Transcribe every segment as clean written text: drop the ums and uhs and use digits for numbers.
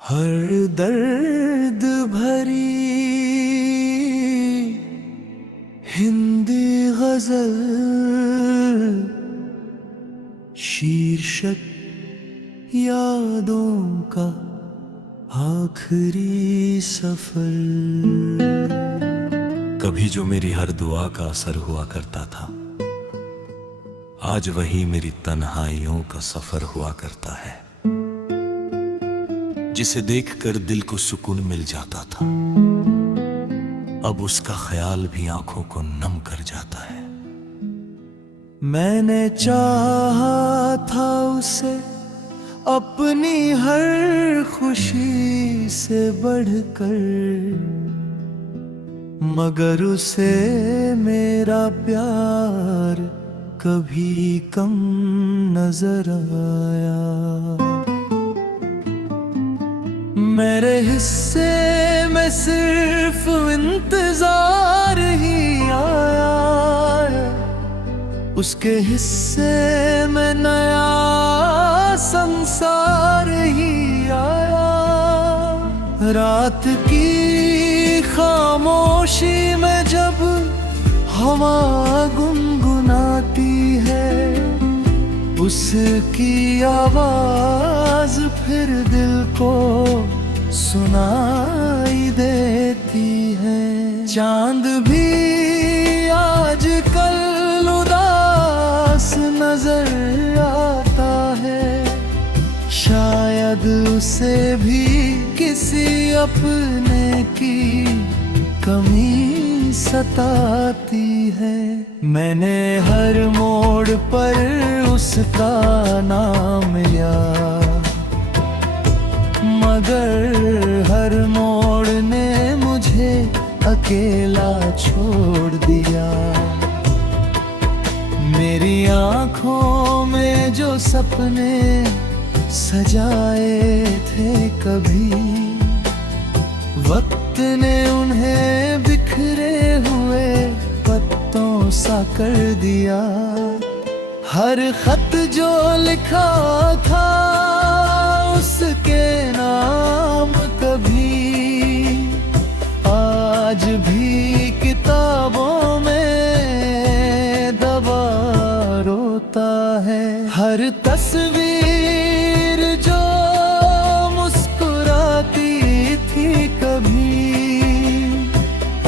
हर दर्द भरी हिंदी गजल शीर्षक यादों का आखिरी सफर। कभी जो मेरी हर दुआ का असर हुआ करता था, आज वही मेरी तन्हाइयों का सफर हुआ करता है। जिसे देखकर दिल को सुकून मिल जाता था, अब उसका ख्याल भी आंखों को नम कर जाता है। मैंने चाहा था उसे अपनी हर खुशी से बढ़कर, मगर उसे मेरा प्यार कभी कम नजर आया। मेरे हिस्से में सिर्फ इंतजार ही आया, उसके हिस्से में नया संसार ही आया। रात की खामोशी में जब हवा गुनगुनाती है, उसकी आवाज फिर दिल को सुनाई देती है। चांद भी आजकल उदास नजर आता है, शायद उसे भी किसी अपने की कमी सताती है। मैंने हर मोड़ पर उसका नाम लिया, मगर हर मोड़ ने मुझे अकेला छोड़ दिया। मेरी आंखों में जो सपने सजाए थे कभी, वक्त ने उन्हें बिखरे हुए पत्तों सा कर दिया। हर खत जो लिखा था उसके नाम कभी, आज भी किताबों में दबा रोता है। हर तस्वीर जो मुस्कुराती थी कभी,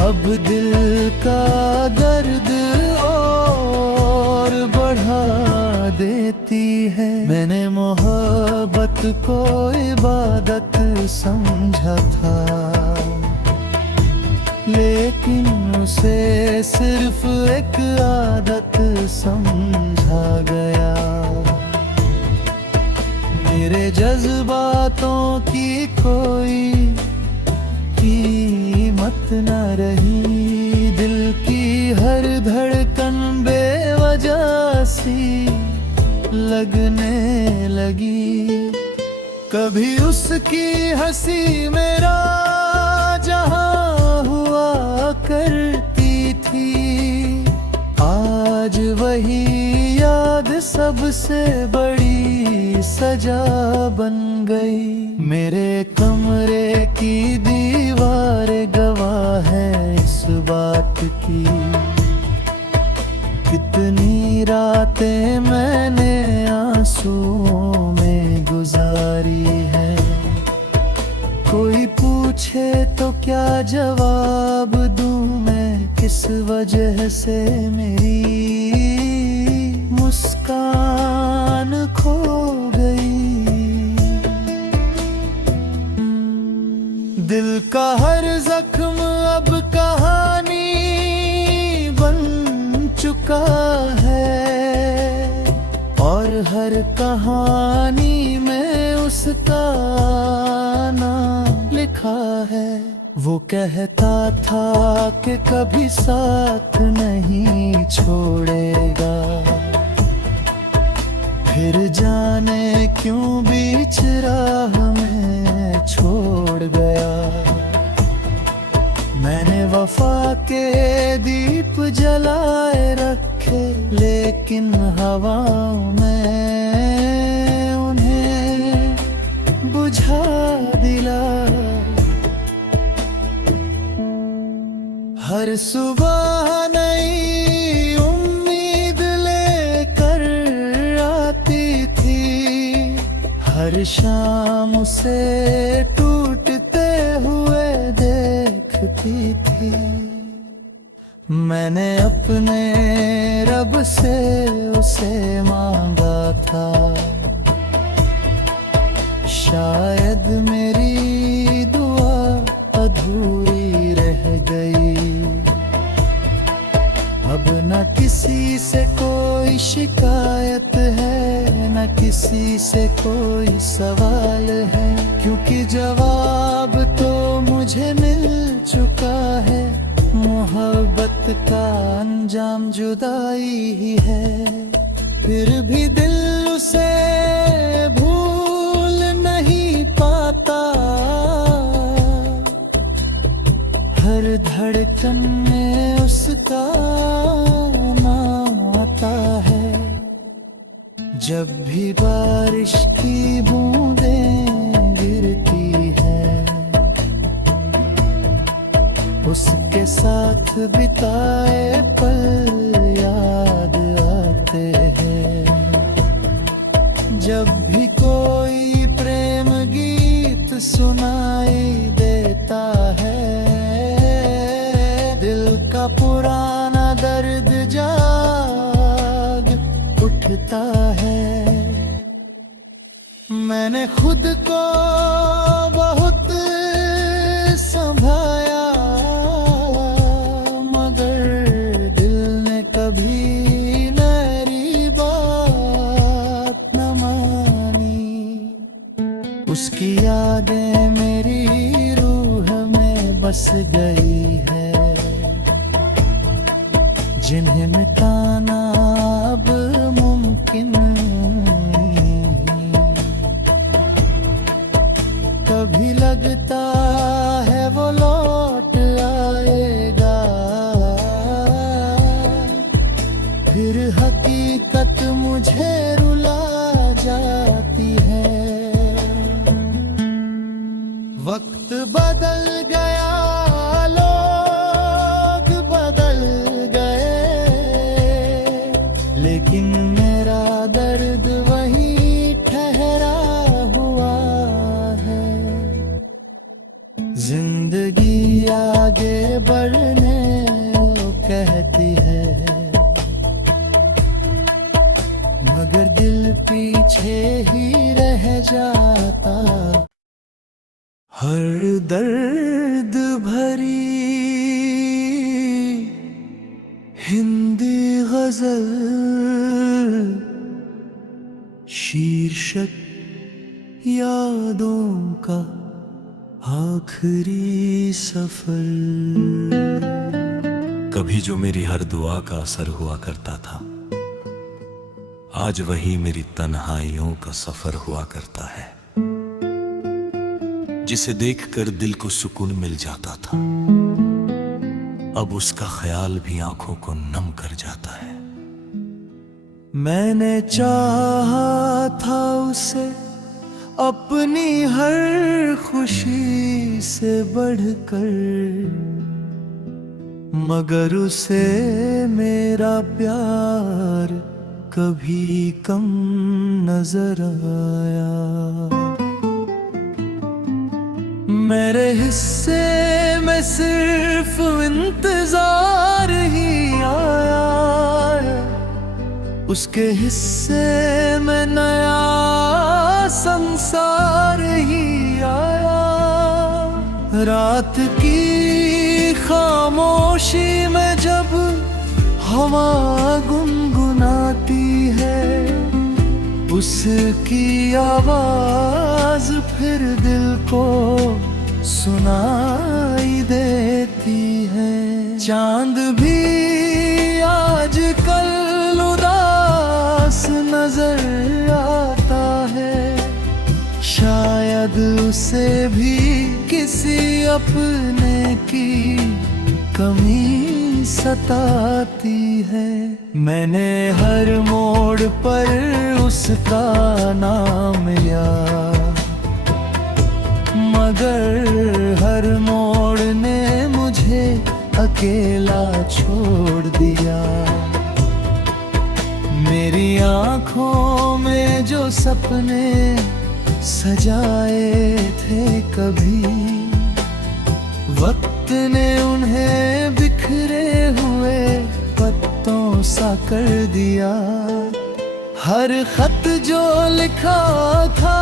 अब दिल का दर्द और बढ़ा देती है। मैंने मोहब्बत को इबादत समझा था, लेकिन उसे सिर्फ एक आदत समझा गया। मेरे जज्बातों की कोई कीमत न रही, दिल की हर धड़कन बेवजह सी लगने लगी। कभी उसकी हंसी मेरा जहां हुआ करती थी, आज वही याद सबसे बड़ी सजा बन गई। मेरे कमरे की दीवारें गवाह है इस बात की, कितनी रातें मैंने आंसुओं में गुजारी है। कोई पूछे तो क्या जवाब दूं मैं, किस वजह से मेरी मुस्कान खो गई। दिल का हर जख्म अब कहानी बन चुका है, और हर कहानी में उसका नाम लिखा है। वो कहता था कि कभी साथ नहीं छोड़ेगा, फिर जाने क्यों बीच राह में छोड़ गया। मैंने वफा के दीप जलाए रखे, लेकिन हवाओं में उन्हें बुझा दिला। हर सुबह नई उम्मीद लेकर आती थी, हर शाम उसे टूटते हुए देखती थी। मैंने अपने रब से उसे मांगा था, शायद मेरी दुआ अधूरी रह गई। अब न किसी से कोई शिकायत है, न किसी से कोई सवाल है, क्योंकि जवाब तो मुझे मिल चुका है। मोहब्बत का अंजाम जुदाई ही है। फिर भी दिल उसे भूल नहीं पाता, हर धड़कन में उसका नाम आता है। जब भी बारिश की बूंदें गिरती है, उसके साथ बिताए पल याद आते हैं। जब भी कोई प्रेम गीत सुनाई देता है, दिल का पुराना दर्द जाग उठता है। मैंने खुद को बहुत संभाया, कभी मेरी बात न मानी। उसकी यादें मेरी रूह में बस गई है, जिन्हें मिटाना अब मुमकिन नहीं। कभी लगता है वो लौट आएगा, फिर हकीकत मुझे रुला जाती है। वक्त बदल गया, लोग बदल गए, लेकिन मेरा दर्द वहीं ठहरा हुआ है। जिंदगी आगे बढ़ने को कहती है, मगर दिल पीछे ही रह जाता। हर दर्द भरी हिंदी गजल, शीर्षक यादों का आखिरी सफर। कभी जो मेरी हर दुआ का असर हुआ करता था, आज वही मेरी तन्हाइयों का सफर हुआ करता है। जिसे देखकर दिल को सुकून मिल जाता था, अब उसका ख्याल भी आंखों को नम कर जाता है। मैंने चाहा था उसे अपनी हर खुशी से बढ़कर, मगर उसे मेरा प्यार कभी कम नजर आया। मेरे हिस्से में सिर्फ इंतजार ही आया, उसके हिस्से में नया संसार ही आया। रात की खामोशी में जब हवा गुनगुनाती है, उसकी आवाज फिर दिल को सुनाई देती है। चांद भी आजकल उदास नजर आता है, शायद उसे भी किसी अपने की कमी सताती है। मैंने हर मोड़ पर उसका नाम लिया, मगर हर मोड़ ने मुझे अकेला छोड़ दिया। मेरी आंखों में जो सपने सजाए थे कभी, वक्त ने उन्हें बिखरे हुए पत्तों सा कर दिया। हर खत जो लिखा था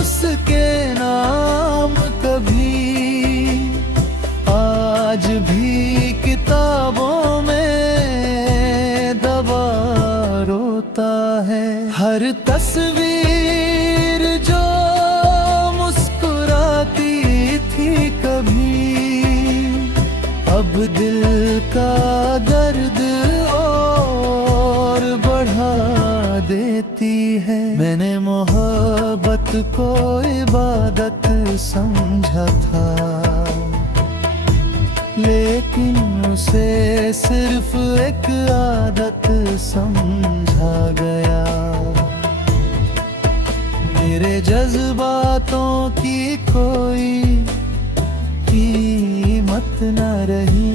उसके नाम कभी आज भी किताबों में दबा रोता है। हर तस्वीर जो मुस्कुराती थी कभी अब दिल का दर्द और बढ़ा देती है। मैंने मोहब्बत को इबादत समझा था, लेकिन उसे सिर्फ एक आदत समझा गया। मेरे जज्बातों की कोई कीमत न रही,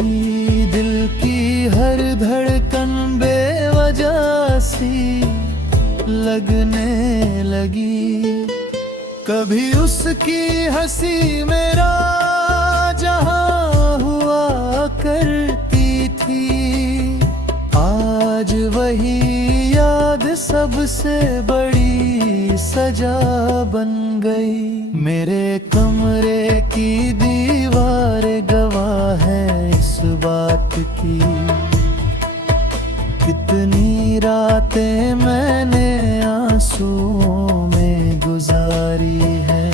दिल की हर धड़कन बेवजह सी लगने लगी। कभी उसकी हंसी मेरा जहां हुआ करती थी, आज वही याद सबसे बड़ी सजा बन गई। मेरे कमरे की दीवारें गवाह है इस बात की, कितनी रातें मैंने आंसुओं में गुजारी है।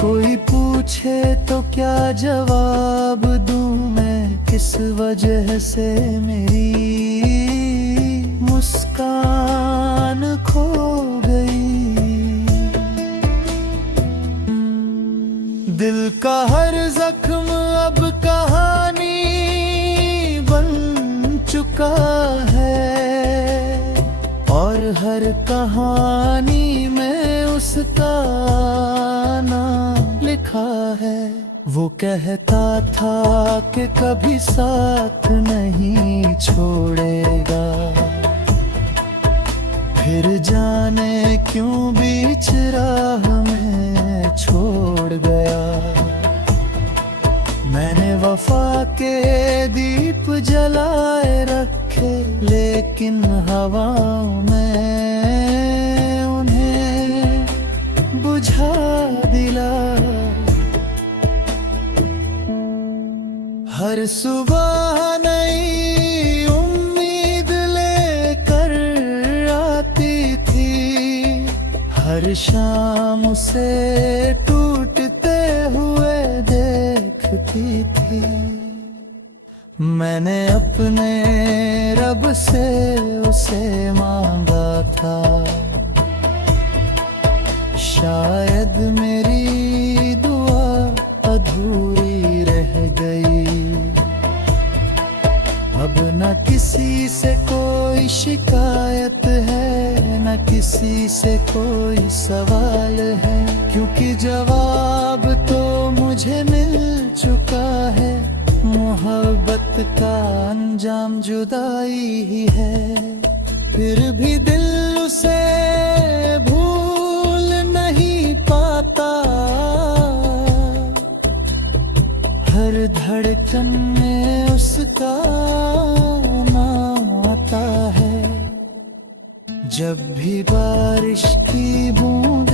कोई पूछे तो क्या जवाब दूं मैं, किस वजह से मेरी मुस्कान खो गई। दिल का हर जख्म अब कहानी बन चुका है, और हर कहानी में उसका नाम लिखा है। वो कहता था कि कभी साथ नहीं छोड़ेगा, फिर जाने क्यों बीच राह में छोड़ गया। मैंने वफा के दीप जलाए रखे, लेकिन हवाओं में उन्हें बुझा दिला। हर सुबह नई उम्मीद लेकर आती थी, हर शाम उसे टूटते हुए देखती थी। मैंने अपने रब से उसे मांगा था, शायद मेरी दुआ अधूरी रह गई। अब न किसी से कोई शिकायत है, न किसी से कोई सवाल है, क्योंकि जवाब तो मुझे मिल चुका है। मोहब्बत का अंजाम जुदाई ही है, फिर भी दिल उसे भूल नहीं पाता। हर धड़कन में उसका नाम आता है। जब भी बारिश की बूंद